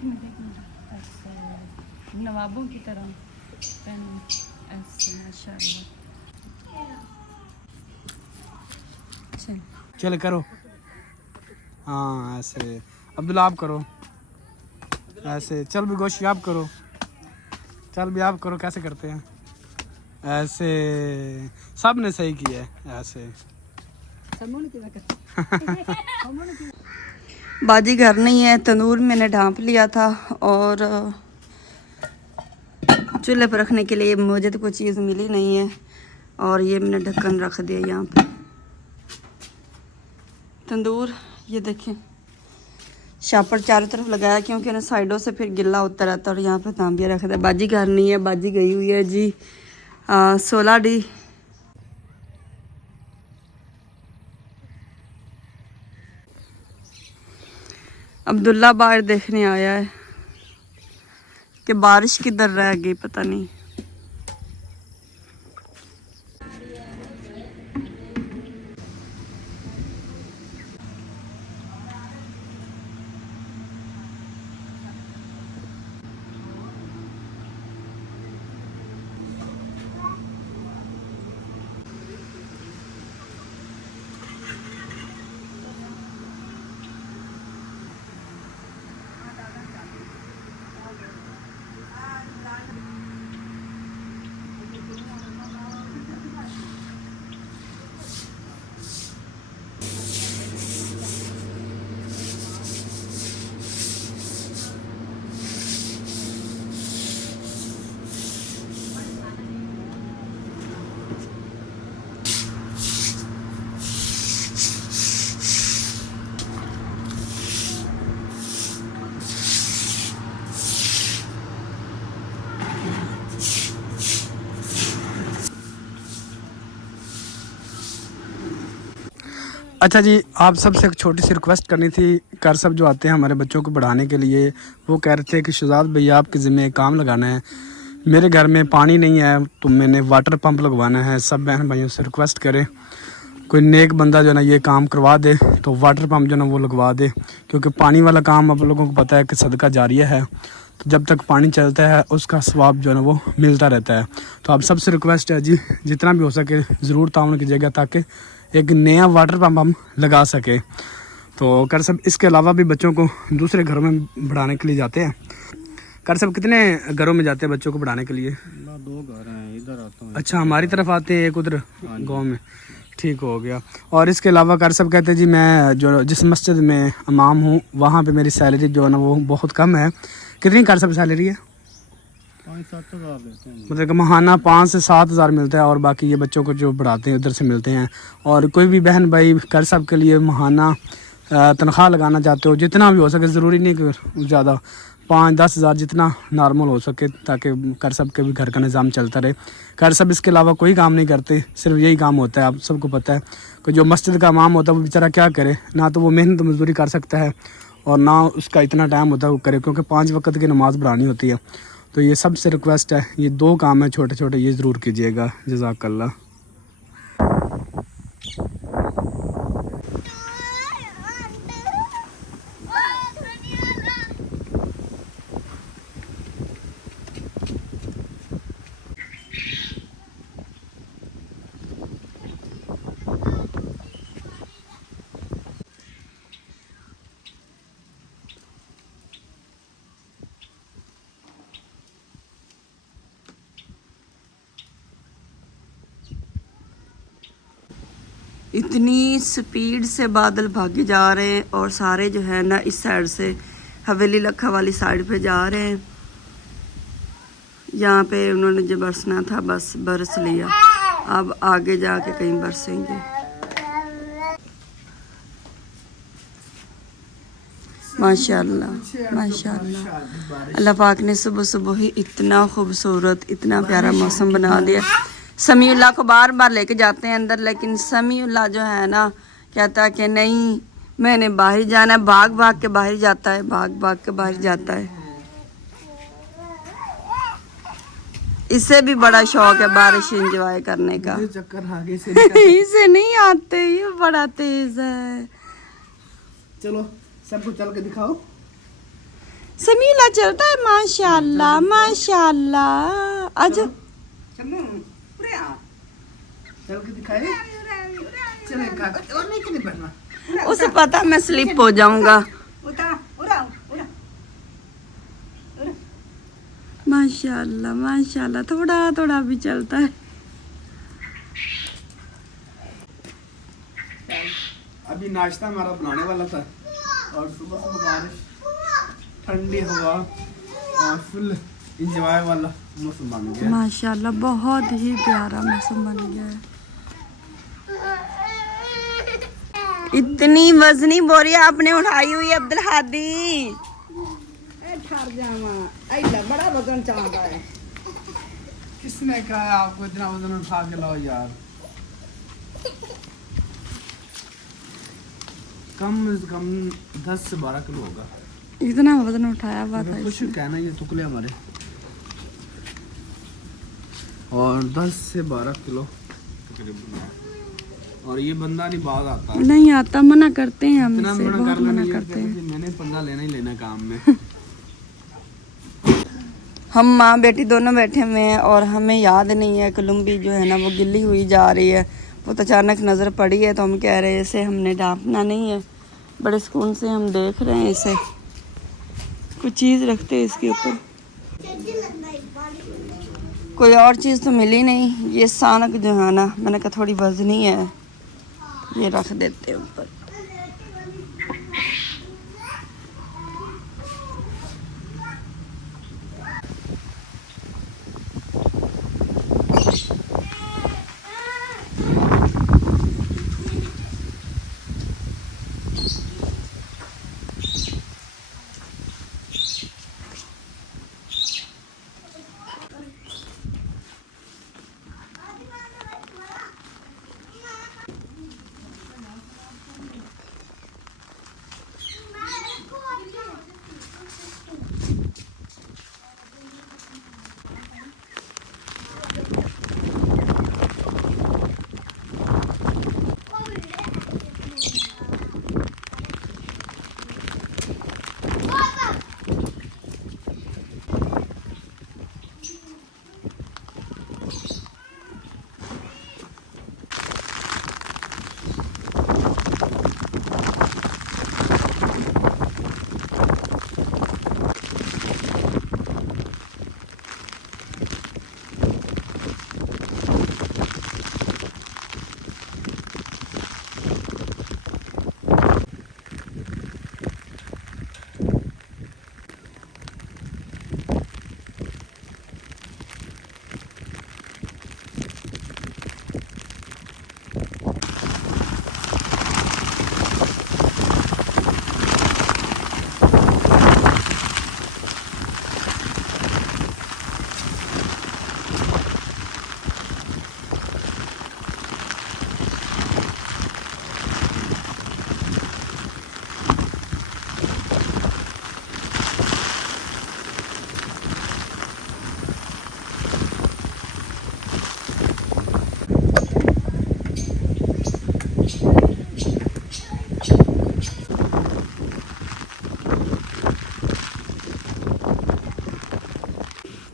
एक मिनट ऐसे नवाबों की तरह पेन ऐसे माशाल्लाह। चल करो। हाँ ऐसे। अब्दुल्ला आप करो ऐसे। चल भी गोशी आप करो। चल भी आप करो। कैसे करते हैं? ऐसे। सब ने सही किया है ऐसे। बाजी घर नहीं है, तंदूर मैंने ढांप लिया था और चूल्हे पर रखने के लिए मुझे तो कोई चीज़ मिली नहीं है और ये मैंने ढक्कन रख दिया यहाँ पे। तंदूर ये देखें, शापर चारों तरफ लगाया क्योंकि ना साइडों से फिर गिल्ला होता रहता है और यहाँ पे तांबिया रख दिया। बाजी घर नहीं है, बाजी गई हुई है जी 16D। अब्दुल्ला बाहर देखने आया है कि बारिश किधर रह गई, पता नहीं। अच्छा जी, आप सबसे एक छोटी सी रिक्वेस्ट करनी थी। कर सब जो आते हैं हमारे बच्चों को पढ़ाने के लिए, वो कह रहे थे कि शुजात भैया आपके ज़िम्मे एक काम लगाना है। मेरे घर में पानी नहीं है तो मैंने वाटर पंप लगवाना है। सब बहन भाइयों से रिक्वेस्ट करें, कोई नेक बंदा जो ना ये काम करवा दे तो वाटर पंप जो ना वो लगवा दे, क्योंकि पानी वाला काम आप लोगों को पता है कि सदका जारिया है। तो जब तक पानी चलता है उसका स्वाब जो है ना वो मिलता रहता है। तो आप सबसे रिक्वेस्ट है जी, जितना भी हो सके ज़रूर ताउन कीजिएगा ताकि एक नया वाटर पंप हम लगा सके। तो कर सब इसके अलावा भी बच्चों को दूसरे घरों में पढ़ाने के लिए जाते हैं। कर सब कितने घरों में जाते हैं बच्चों को पढ़ाने के लिए? 2 घर हैं, इधर आता हूँ। अच्छा, हमारी तरफ आते हैं, एक उधर गाँव में। ठीक हो गया। और इसके अलावा कर सब कहते हैं जी मैं जो जिस मस्जिद में इमाम हूँ वहाँ पे मेरी सैलरी जो है ना वो बहुत कम है। कितनी कर सब सैलरी है? 5-7 हज़ार देते हैं। मतलब कि महाना 5 से 7 हज़ार मिलता है और बाकी ये बच्चों को जो पढ़ाते हैं उधर से मिलते हैं। और कोई भी बहन भाई कर सब के लिए महाना तनख्वाह लगाना चाहते हो, जितना भी हो सके, ज़रूरी नहीं कि ज़्यादा, 5-10 हज़ार जितना नॉर्मल हो सके, ताकि कर सब के भी घर का निज़ाम चलता रहे। कर सब इसके अलावा कोई काम नहीं करते, सिर्फ यही काम होता है। आप सबको पता है कि जो मस्जिद का इमाम होता है वो बेचारा क्या करे, ना तो वो मेहनत मजदूरी कर सकता है और ना उसका इतना टाइम होता है वो करे, क्योंकि 5 वक्त की नमाज़ पढ़ानी होती है। तो ये सबसे रिक्वेस्ट है, ये 2 काम है छोटे छोटे, ये ज़रूर कीजिएगा। जज़ाकल्लाह। इतनी स्पीड से बादल भागे जा रहे हैं और सारे जो है ना इस साइड से हवेली लखा वाली साइड पे जा रहे हैं। यहाँ पे उन्होंने जो बरसना था बस बरस लिया, अब आगे जाके कहीं बरसेंगे। माशाल्लाह माशाल्लाह, अल्लाह पाक ने सुबह सुबह ही इतना खूबसूरत इतना प्यारा मौसम बना दिया। समीउल्लाह को बार बार लेके जाते हैं अंदर, लेकिन समीउल्लाह जो है ना कहता है कि नहीं मैंने बाहर जाना है। भाग भाग के बाहर जाता है, भाग भाग के बाहर जाता है। इससे भी बड़ा शौक है बारिश एंजॉय करने का। चक्कर आगे से इसे नहीं आते, ये बड़ा तेज है। चलो सबको चल के दिखाओ। समीला चलता है माशाल्लाह माशाल्लाह। आज चलो पूरे आ चल के दिखाए चले कागज और नहीं कहीं पड़ना उसे पता मैं स्लिप हो जाऊंगा। माशाल्लाह माशाल्लाह थोड़ा थोड़ा भी चलता है। अभी नाश्ता हमारा बनाने वाला था और सुबह सुबह बारिश ठंडी हवा और फुल इंजॉय वाला मौसम बन गया। माशाल्लाह बहुत ही प्यारा मौसम बन गया है। इतनी वजनी बोरी आपने उठाई हुई है अब्दुल हादी। बड़ा वजन चाहता है। किसने कहा आपको इतना वजन उठा के लाओ यार। कम से कम 10 से 12 किलो होगा। इतना वजन उठाया हुआ था कुछ कहना ये टुकड़े हमारे और 10 से 12 किलो तकरीबन। और ये बंदा नहीं बात आता नहीं आता, मना करते हैं इतना हमसे, मना बहुत कर मना लेना करते हैं। मैंने पंगा लेना ही लेना काम में। हम माँ बेटी दोनों बैठे हुए हैं और हमें याद नहीं है कलुम्बी जो है ना वो गिल्ली हुई जा रही है। वो तो अचानक नज़र पड़ी है तो हम कह रहे हैं इसे हमने डांपना नहीं है। बड़े सुकून से हम देख रहे हैं इसे, कुछ चीज़ रखते हैं इसके ऊपर। कोई और चीज़ तो मिली नहीं। ये सानक जो है ना मैंने कहा थोड़ी वजनी है, ये रख देते हैं ऊपर।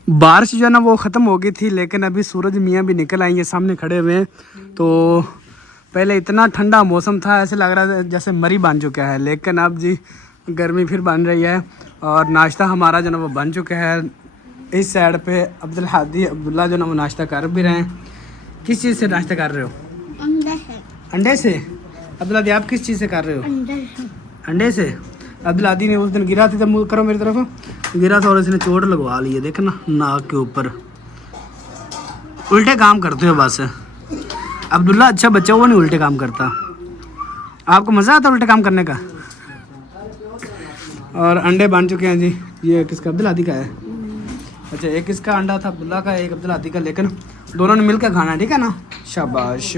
बारिश जो है ना वो ख़त्म हो गई थी, लेकिन अभी सूरज मियाँ भी निकल आएंगे, सामने खड़े हुए हैं। तो पहले इतना ठंडा मौसम था, ऐसे लग रहा था जैसे मरी बन चुका है, लेकिन अब जी गर्मी फिर बन रही है। और नाश्ता हमारा जो ना वो बन चुका है। इस साइड पे अब्दुल हादी अब्दुल्ला जो ना वो नाश्ता कर भी रहे हैं। किस चीज़ से नाश्ता कर रहे हो? अंडे से। अब्दुल हादी आप किस चीज़ से कर रहे हो? अंडे से। अब्दुल हादी ने उस दिन गिरा था, जब करो मेरी तरफ, गिरा था और इसने चोट लगवा ली है, देखना नाक के ऊपर। उल्टे काम करते हो बस। अब्दुल्ला अच्छा बच्चा, वो नहीं उल्टे काम करता। आपको मज़ा आता उल्टे काम करने का? और अंडे बन चुके हैं जी। ये किसका? अब्दुल हादी का है। अच्छा, एक इसका अंडा था अब्दुल्ला का, एक अब्दुल हादी का, लेकिन दोनों ने मिलकर खाना है, ठीक है ना? शाबाश।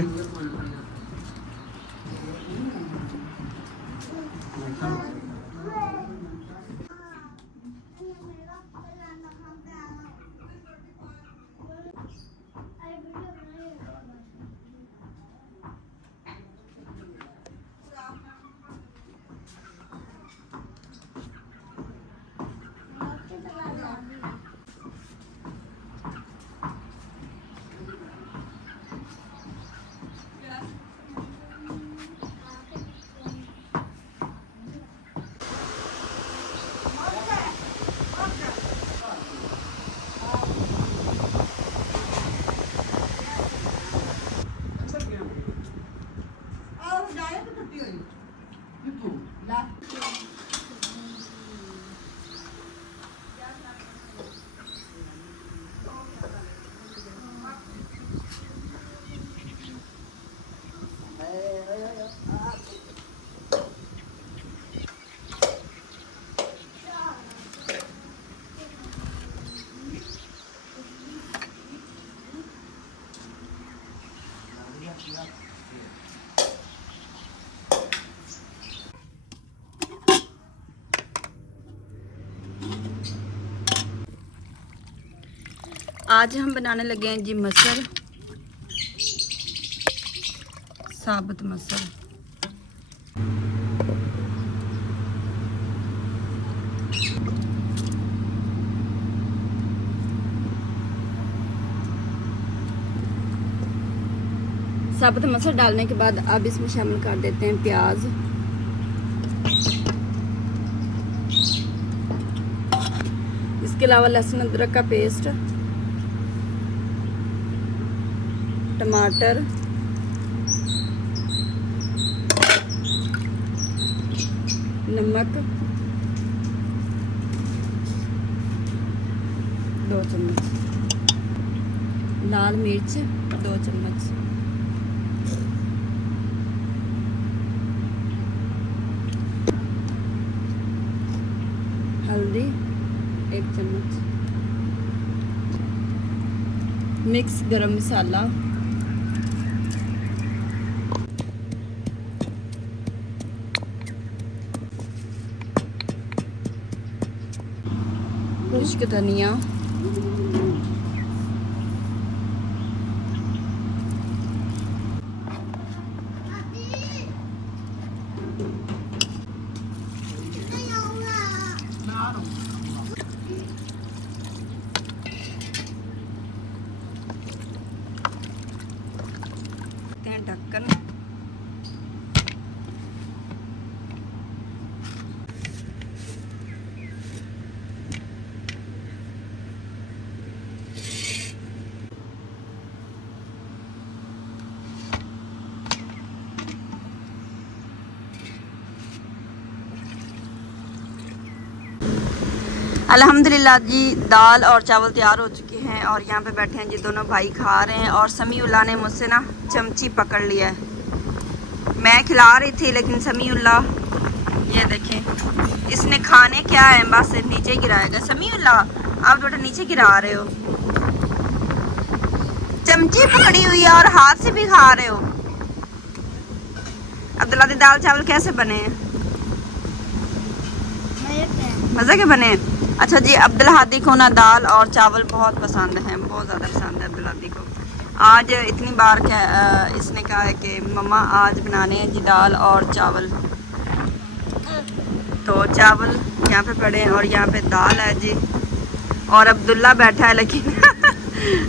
आज हम बनाने लगे हैं जी मसर, साबुत मसर। साबुत मसर डालने के बाद अब इसमें शामिल कर देते हैं प्याज, इसके अलावा लहसुन अदरक का पेस्ट, टमाटर, नमक 2 चम्मच, लाल मिर्च 2 चम्मच, हल्दी 1 चम्मच, मिक्स गरम मसाला, खुश्क धनिया, ढक्कन। अल्हम्दुलिल्लाह जी, दाल और चावल तैयार हो चुके हैं और यहाँ पे बैठे हैं जी दोनों भाई खा रहे हैं। और समीउल्लाह ने मुझसे ना चमची पकड़ लिया है, मैं खिला रही थी लेकिन समीउल्लाह ये देखें इसने खाने क्या है बस नीचे गिराएगा। समीउल्लाह आप बेटा नीचे गिरा रहे हो, चमची पकड़ी हुई है और हाथ से भी खा रहे हो। अब्दुल्ला दी दाल चावल कैसे बने हैं? मज़े के बने हैं। अच्छा जी, अब्दुल हादी को ना दाल और चावल बहुत पसंद है, बहुत ज़्यादा पसंद है अब्दुल हादी को। आज इतनी बार क्या इसने कहा है कि मम्मा आज बनाने हैं जी दाल और चावल, तो चावल यहाँ पे पड़े हैं और यहाँ पे दाल है जी। और अब्दुल्ला बैठा है लेकिन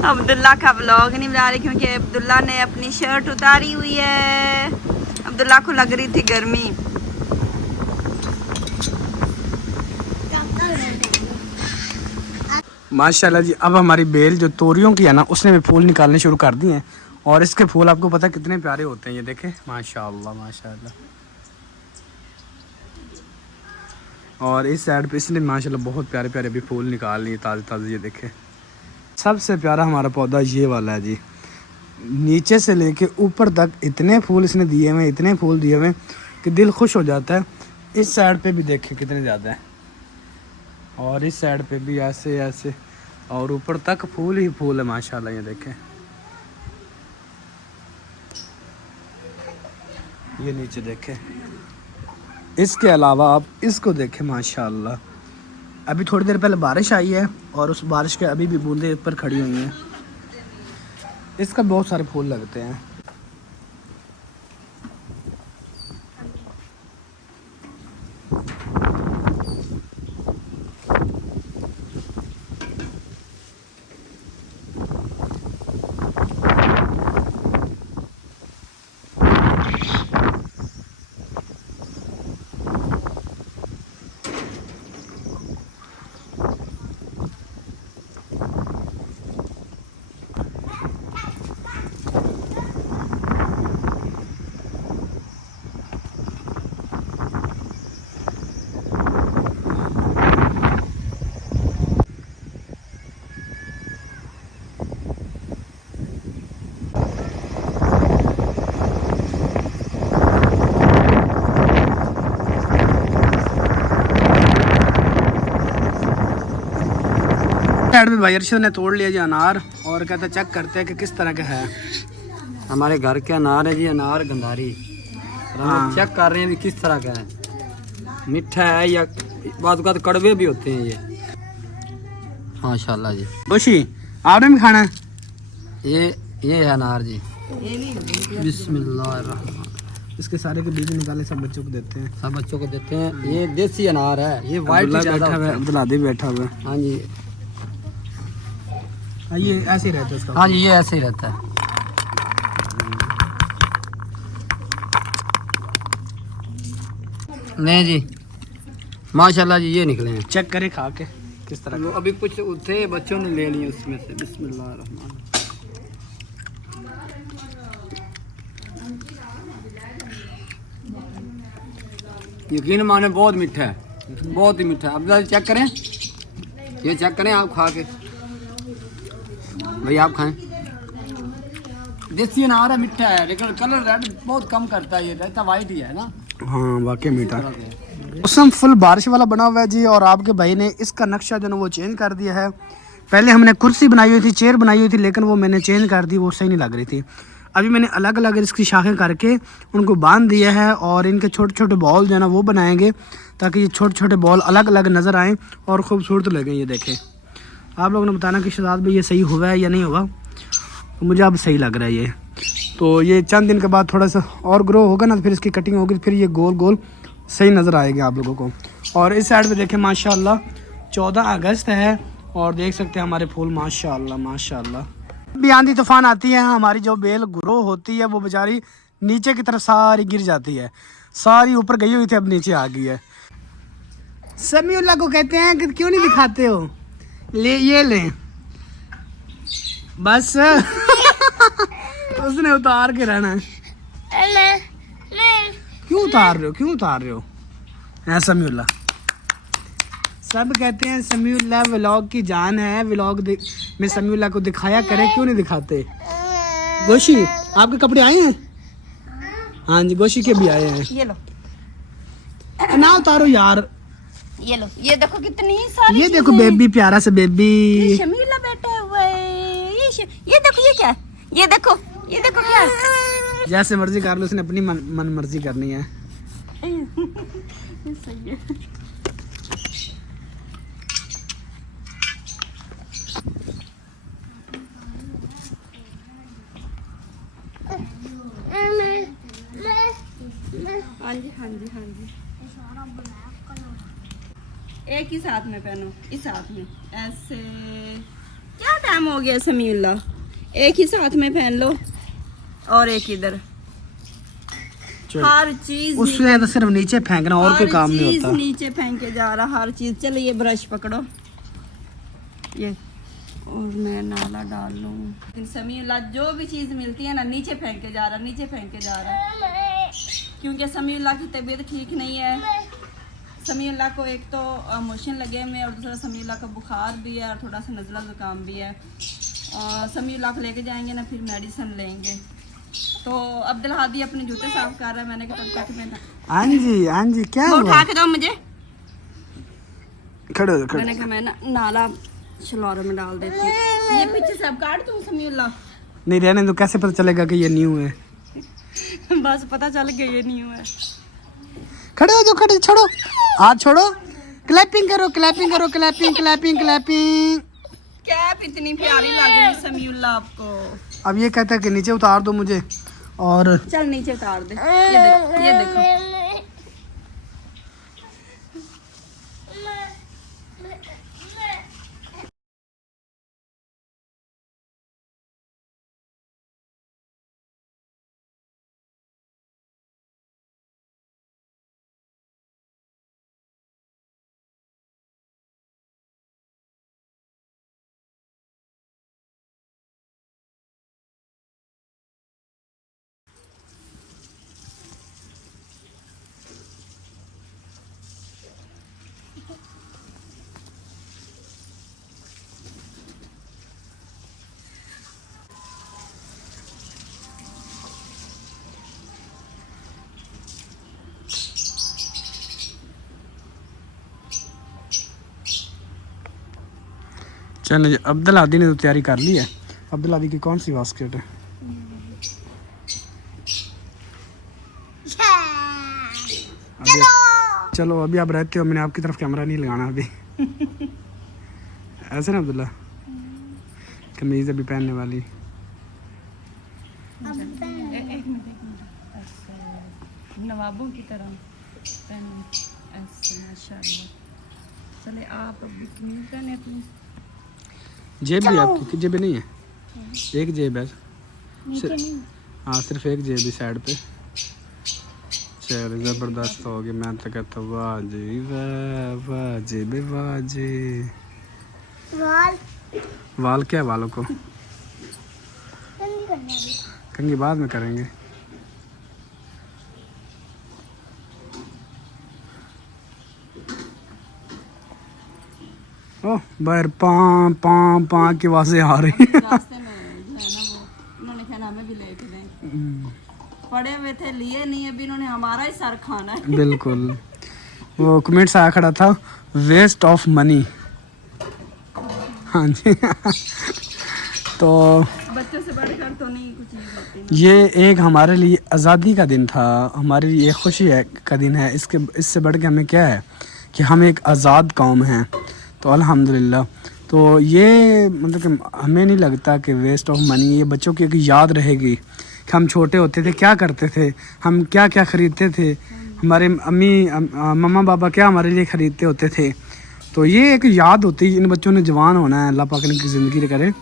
अब्दुल्ला का व्लॉग नहीं बना रही क्योंकि अब्दुल्ला ने अपनी शर्ट उतारी हुई है। अब्दुल्ला को लग रही थी गर्मी। माशाल्लाह जी, अब हमारी बेल जो तोरियों की है ना उसने भी फूल निकालने शुरू कर दिए हैं। और इसके फूल आपको पता है कितने प्यारे होते हैं, ये देखें माशाल्लाह माशाल्लाह। और इस साइड पे इसने माशाल्लाह बहुत प्यारे प्यारे भी फूल निकाल लिए ताज़े ताज़े। ये देखें सबसे प्यारा हमारा पौधा ये वाला है जी, नीचे से लेके ऊपर तक इतने फूल इसने दिए हुए, इतने फूल दिए हुए कि दिल खुश हो जाता है। इस साइड पे भी देखें कितने ज़्यादा हैं और इस साइड पे भी ऐसे ऐसे और ऊपर तक फूल ही फूल है माशाल्लाह। ये देखें ये नीचे देखें। इसके अलावा आप इसको देखें माशाल्लाह, अभी थोड़ी देर पहले बारिश आई है और उस बारिश के अभी भी बूंदे ऊपर खड़ी हुई हैं। इसका बहुत सारे फूल लगते हैं। साइड में भाई अर्शद ने तोड़ लिया जी अनार और कहते चेक करते हैं कि किस तरह का है। हमारे घर के अनार है जी, अनार गंधारी। हाँ। चेक कर रहे हैं भी किस तरह का है, मीठा है या बाद कड़वे भी होते हैं ये। माशाल्लाह जी। खुशी आपने भी खाना है? ये है अनार जी। ये नहीं बिस्मिल्लाहिर्रहमान। इसके सारे के बीज निकाले सब बच्चों को देते हैं। सब बच्चों को देते हैं। ये देसी अनार है, ये वाइट अब्दुल्ला ज्यादा बैठा हुआ होता है, है। अब्दुल्ला आदि बैठा हुआ है। हाँ जी, हाँ, ये ऐसे ही रहता है इसका। हाँ जी, ये ऐसे ही रहता है। नहीं जी, माशाल्लाह जी, ये निकले हैं। चेक करें खा के किस तरह वो अभी कुछ थे, बच्चों ने ले लिए उसमें से। बिस्मिल्लाहिर्रहमान। यकीन माने बहुत मीठा है, बहुत ही मीठा है। अब चेक करें, ये चेक करें आप खा के। भाई आप खाएं। देसी अनार है, मीठा है, लेकिन कलर रेड बहुत कम करता है। ये रहता वाइट ही है ना। हाँ वाकई मीठा। मौसम फुल बारिश वाला बना हुआ है जी, और आपके भाई ने इसका नक्शा जो है वो चेंज कर दिया है। पहले हमने कुर्सी बनाई हुई थी, चेयर बनाई हुई थी, लेकिन वो मैंने चेंज कर दी, वो सही नहीं लग रही थी। अभी मैंने अलग अलग इसकी शाखें करके उनको बांध दिया है, और इनके छोटे छोटे बॉल जो है ना वो बनाएंगे, ताकि ये छोटे छोटे बॉल अलग अलग नज़र आएँ और खूबसूरत लगें। ये देखें, आप लोगों ने बताना कि शहजाद भाई ये सही हुआ है या नहीं हुआ। तो मुझे अब सही लग रहा है ये। तो ये चंद दिन के बाद थोड़ा सा और ग्रो होगा ना, तो फिर इसकी कटिंग होगी, फिर ये गोल गोल सही नज़र आएगी आप लोगों को। और इस साइड पे देखें माशाल्लाह 14 अगस्त है, और देख सकते हैं हमारे फूल माशाल्लाह माशाल्लाह। भी आंधी तूफान आती है, हमारी जो बेल ग्रो होती है वो बेचारी नीचे की तरफ सारी गिर जाती है। सारी ऊपर गई हुई थी, अब नीचे आ गई है। समीउल्लाह को कहते हैं कि क्यों नहीं दिखाते हो, ले ये लें बस। उसने उतार के रहना है। क्यों उतार रहे हो, क्यों उतार रहे हो? है समीउल्लाह। सब कहते हैं समीउल्लाह व्लॉग की जान है, व्लॉग में समीउल्लाह को दिखाया करे, क्यों नहीं दिखाते? गोशी आपके कपड़े आए हैं? हाँ जी, गोशी के भी आए हैं। ये लो, ना उतारो यार। ये लो, ये देखो कितनी सारी ये देखो बेबी, प्यारा सा बेबी। शमीला बैठा हुआ है। ये देखो, ये क्या है? ये देखो, ये देखो क्या है? जैसे मर्जी कर लो, उसने अपनी मन मर्जी करनी है। सही है। हाँ जी, हाँ जी, हाँ जी। एक ही साथ में पहनो, इस साथ में ऐसे। क्या टाइम हो गया समीउल्लाह, एक ही साथ में पहन लो, और एक इधर। हर चीज उसने तो सिर्फ नीचे फेंकना, और कोई काम नहीं होता। नीचे फेंके जा रहा हर चीज। चलो ये ब्रश पकड़ो, ये, और मैं नाला डाल लूं। समीउल्लाह जो भी चीज मिलती है ना, नीचे फेंक के जा रहा, नीचे फेंक के जा रहा, क्योंकि समीउल्लाह की तबीयत ठीक नहीं है। समीउल्लाह को एक तो मोशन लगे में, और दूसरा समीउल्लाह का बुखार भी है, और थोड़ा सा नज़ला ज़ुकाम भी है। और समीउल्लाह को लेके जाएंगे ना, फिर मेडिसिन लेंगे। तो अब्दुल हादी अपने जूते साफ कर रहा है, मैंने कहा तब तक मैं हाँ जी, हाँ जी, क्या वो हुआ? उठा के दो मुझे। खड़े हो, खड़े। मैंने कहा मैं ना नाला शलौर में डाल देती हूँ। ये पीछे सब काट दूँ समीउल्लाह? नहीं रहने दो, कैसे पता चलेगा कि ये न्यू है? बस पता चल गया ये न्यू है। खड़े हो जाओ, खड़े, छोड़ो हाथ, छोड़ो। क्लैपिंग करो, क्लैपिंग करो, क्लैपिंग क्लैपिंग क्लैपिंग। कैप इतनी प्यारी लग रही है समीउल्लाह आपको। अब ये कहता है कि नीचे उतार दो मुझे, और चल नीचे उतार दे। ये देखो, ये देखो। चलो जी, अब्दुल हादी ने तो तैयारी कर ली है। अब्दुल हादी की कौन सी बास्केट है? चलो अभी आप रहते हो, मैंने आपकी तरफ कैमरा नहीं लगाना अभी। ऐसे ना अब्दुल्ला, कमीज अभी पहनने वाली। एक मिनट ऐसे नवाबों की तरह पहनो ऐसे माशाल्लाह। चले आप अभी कमीज पहने अपनी। जेब भी आपकी कि जेब नहीं है? एक जेब है हाँ, सिर्फ एक जेब ही साइड पे। चल ज़बरदस्त हो गया। मैं तो कहता वाह जी वाह, वाह जी बे वाह जी। वाल क्या वालों को कंघी बाद में करेंगे। ओह बाहर पाँ पाँ पाँ की आवाजें आ रही हैं। रास्ते में जो है ना वो उन्होंने कहना हमें भी लेके दें। पड़े हुए थे लिए नहीं, अभी इन्होंने हमारा ही सर खाना है। बिल्कुल। वो कमेंट्स आया खड़ा था वेस्ट ऑफ मनी। हाँ जी। तो बच्चों से बढ़कर तो नहीं कुछ चीज़ होती। ये एक हमारे लिए आज़ादी का दिन था, हमारे लिए खुशी है का दिन है। इससे बढ़ के हमें क्या है कि हम एक आज़ाद कौम हैं। तो अल्हम्दुलिल्लाह। तो ये मतलब कि हमें नहीं लगता कि वेस्ट ऑफ मनी, ये बच्चों की एक याद रहेगी कि हम छोटे होते थे क्या करते थे, हम क्या क्या ख़रीदते थे, हमारे अम्मी मम्मा पापा क्या हमारे लिए ख़रीदते होते थे। तो ये एक याद होती है। इन बच्चों ने जवान होना है, अल्लाह पाक इनकी ज़िंदगी करे।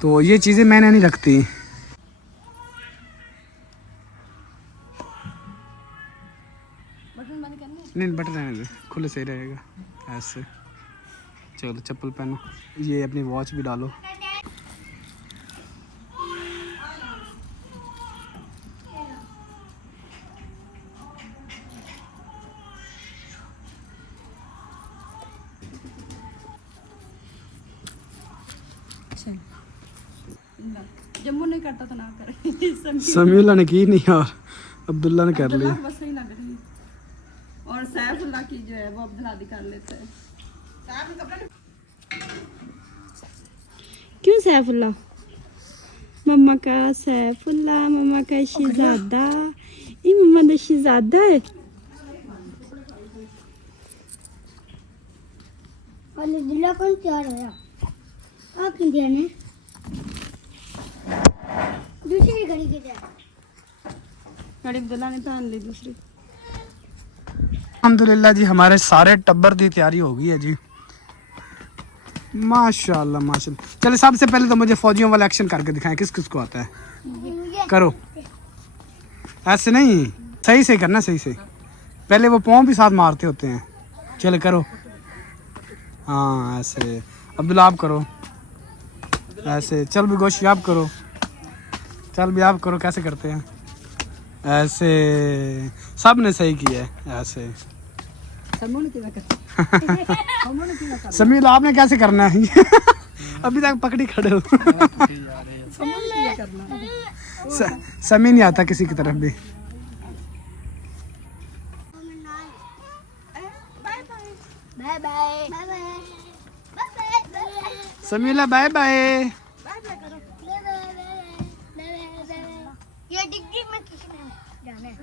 तो ये चीज़ें मैंने नहीं रखती। बटन बंद करना है। नहीं बटन रहने दे, खुले सही रहेगा ऐसे। चलो चप्पल पहनो, ये अपनी वॉच भी डालो। जम्मू नहीं करता तो ना करे। समीउल्लाह ने की नहीं और अब्दुल्ला ने कर ली। बस सही लग रही है। और सैफुल्लाह की जो है वो अब्दुल्लादी कर लेते हैं। क्यों सैफुल्लाह? मम्मा का सैफुल्लाह, मम्मा का शहजादा। ये मम्मा का शहजादा है। और दिला कौन तैयार होया? आप क्यों ध्यान है? दूसरी घड़ी की तरह। घड़ी अब्दुल्ला ने पहन ली दूसरी। अल्हम्दुलिल्लाह जी, हमारे सारे टब्बर की तैयारी हो गई है जी। माशाल्लाह माशाल्लाह। चलिए सबसे पहले तो मुझे फौजियों वाला एक्शन करके दिखाएं, किस किस को आता है। करो ऐसे नहीं, सही से करना, सही से। पहले वो पाँव भी साथ मारते होते हैं। चलो करो। हाँ ऐसे। अब्दुल्ला आप करो ऐसे। चल भी गोशी आप करो। चल भी आप करो। कैसे करते हैं? ऐसे। सब ने सही किया है ऐसे। समील आपने कैसे करना है? अभी तक पकड़ी खड़े हो। समी नहीं आता किसी की तरफ भी। Bye bye bye bye Samila bye bye. ये डिग्री में किसने जाना है?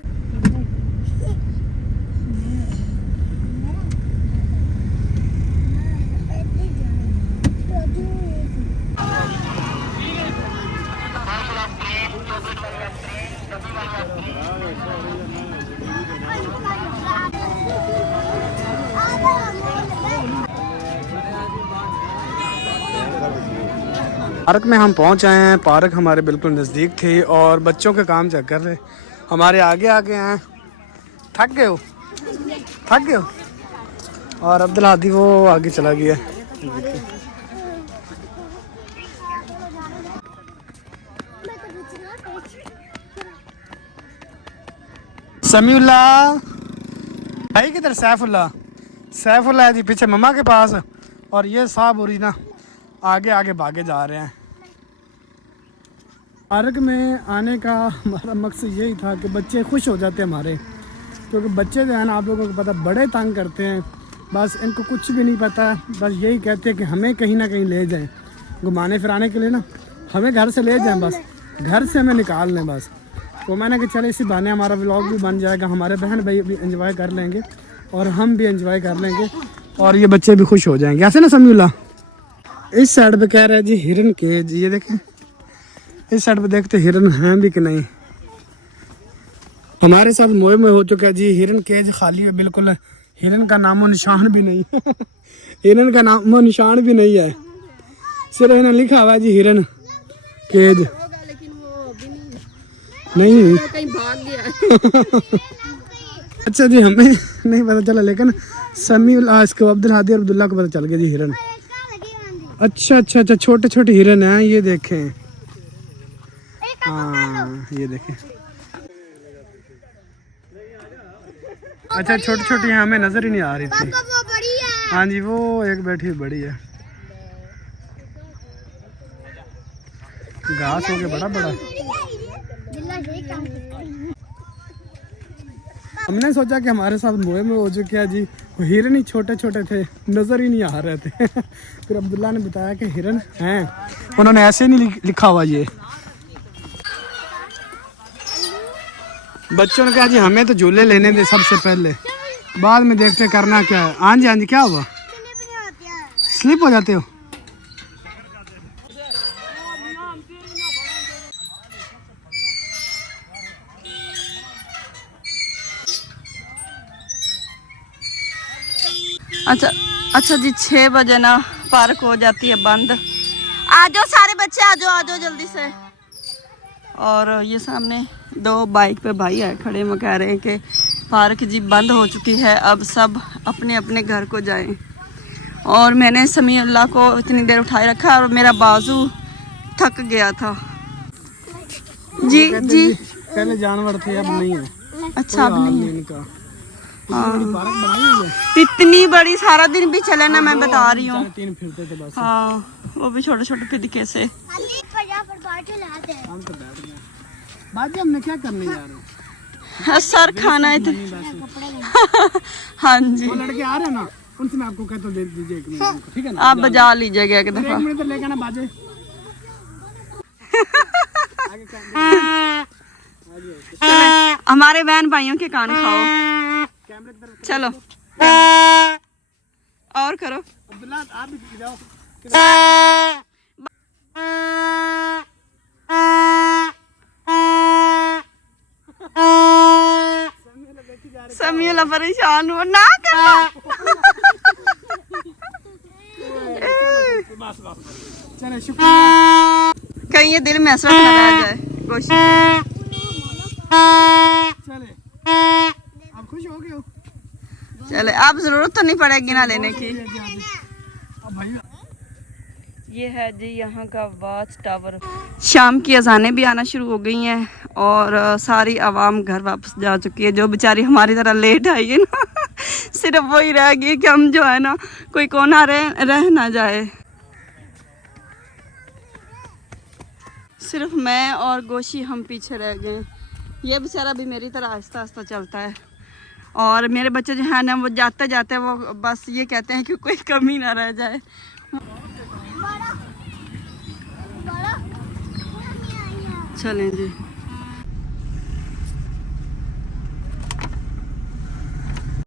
पार्क में हम पहुंच आए हैं। पार्क हमारे बिल्कुल नज़दीक थे और बच्चों के काम चेक कर रहे हमारे आगे आगे हैं। थक गए हो? थक गए हो? और अब्दुल हादी वो आगे चला गया। समीउल्लाह है किधर? सैफुल्लाह। सैफुल्लाह जी पीछे मम्मा के पास और ये साहब और ना आगे आगे भागे जा रहे हैं। पार्क में आने का हमारा मकसद यही था कि बच्चे खुश हो जाते हमारे, क्योंकि बच्चे जो है ना, आप लोगों को पता, बड़े तंग करते हैं। बस इनको कुछ भी नहीं पता, बस यही कहते हैं कि हमें कहीं ना कहीं ले जाएं घुमाने फिराने के लिए ना, हमें घर से ले जाएं, बस घर से हमें निकाल लें बस। तो मैंने कहा चले इसी बहाने हमारा व्लॉग भी बन जाएगा, हमारे बहन भाई भी एंजॉय कर लेंगे और हम भी एंजॉय कर लेंगे और ये बच्चे भी खुश हो जाएंगे। ऐसे ना समीउल्लाह? इस साइड पे कह रहे हैं जी हिरन केज, ये देखें इस साइड पे देखते हिरन हैं भी कि नहीं। हमारे साथ मोए में हो चुका है जी, हिरन केज खाली है बिल्कुल, हिरन का नामो निशान भी नहीं हिरन का नामो निशान भी नहीं है, सिर्फ इन्हें लिखा हुआ है जी हिरन केज, लेकिन वो अभी नहीं कहीं भाग गया। अच्छा जी हमें नहीं पता चला, लेकिन समी इसको अब्दुल हादी और अब्दुल्ला को पता चल गया जी हिरन। अच्छा अच्छा अच्छा, छोटे छोटे हिरन हैं, ये देखें। हाँ ये देखें, अच्छा छोटी छोटी हैं, हमें नजर ही नहीं आ रही थी। हाँ जी वो एक बैठी हुई बड़ी है, घास हो गया बड़ा बड़ा। हमने सोचा कि हमारे साथ मोए में हो चुके हैं जी, वो हिरन ही छोटे छोटे थे, नजर ही नहीं आ रहे थे फिर अब्दुल्ला ने बताया कि हिरन हैं, उन्होंने ऐसे नहीं लिखा हुआ ये। बच्चों ने कहा जी हमें तो झूले लेने दे सबसे पहले, बाद में देखते करना क्या है। हाँ जी क्या हुआ, स्लिप हो जाते हो? अच्छा अच्छा जी, 6 बजे ना पार्क हो जाती है बंद। आ जाओ सारे बच्चे, आ जाओ जल्दी से। और ये सामने 2 बाइक पे भाई है खड़े, वो कह रहे हैं कि पार्क जी बंद हो चुकी है, अब सब अपने अपने घर को जाएं। और मैंने समीउल्लाह को इतनी देर उठाए रखा और मेरा बाजू थक गया था जी जी। पहले जानवर थे अब नहीं है। अच्छा अब नहीं है इनका पार्क बनाई हुई है, इतनी बड़ी, सारा दिन भी चले ना, मैं बता रही हूँ। 3 फिरते थे बस। हाँ वो भी छोटे छोटे फिदके से। हम तो बैठ गए, बाजी हमने क्या करने जा रहे हैं, सर खाना है हाँ जी, वो लड़के आ रहे हैं ना, उनसे मैं आपको कहता हूँ दे दीजिए 1 मिनट, ठीक है ना? आप बजा लीजिएगा एक दफा। 1 मिनट तो लेके ना बाजे। हमारे बहन भाइयों के कान खाओ, चलो और करो। अब्दुल्ला आप भी जाओ। समीउल्लाह परेशान हो ना करना। चले शुक्रिया। कहीं ये दिल में असरत न रह जाए कोशिश। चले आप खुश हो गए हो? चले आप जरूरत तो नहीं पड़ेगी ना लेने की। अब भाई ये है जी यहाँ का वॉच टावर। शाम की अजानें भी आना शुरू हो गई हैं और सारी आवाम घर वापस जा चुकी है। जो बेचारी हमारी तरह लेट आई है ना सिर्फ वही रह गई कि हम जो है ना कोई कोना रह ना जाए। सिर्फ मैं और गोशी हम पीछे रह गए। ये बेचारा भी मेरी तरह आहिस्ता आहिस्ता चलता है और मेरे बच्चे जो है ना वो जाते जाते वो बस ये कहते हैं कि कोई कमी ना रह जाए। चलें जी।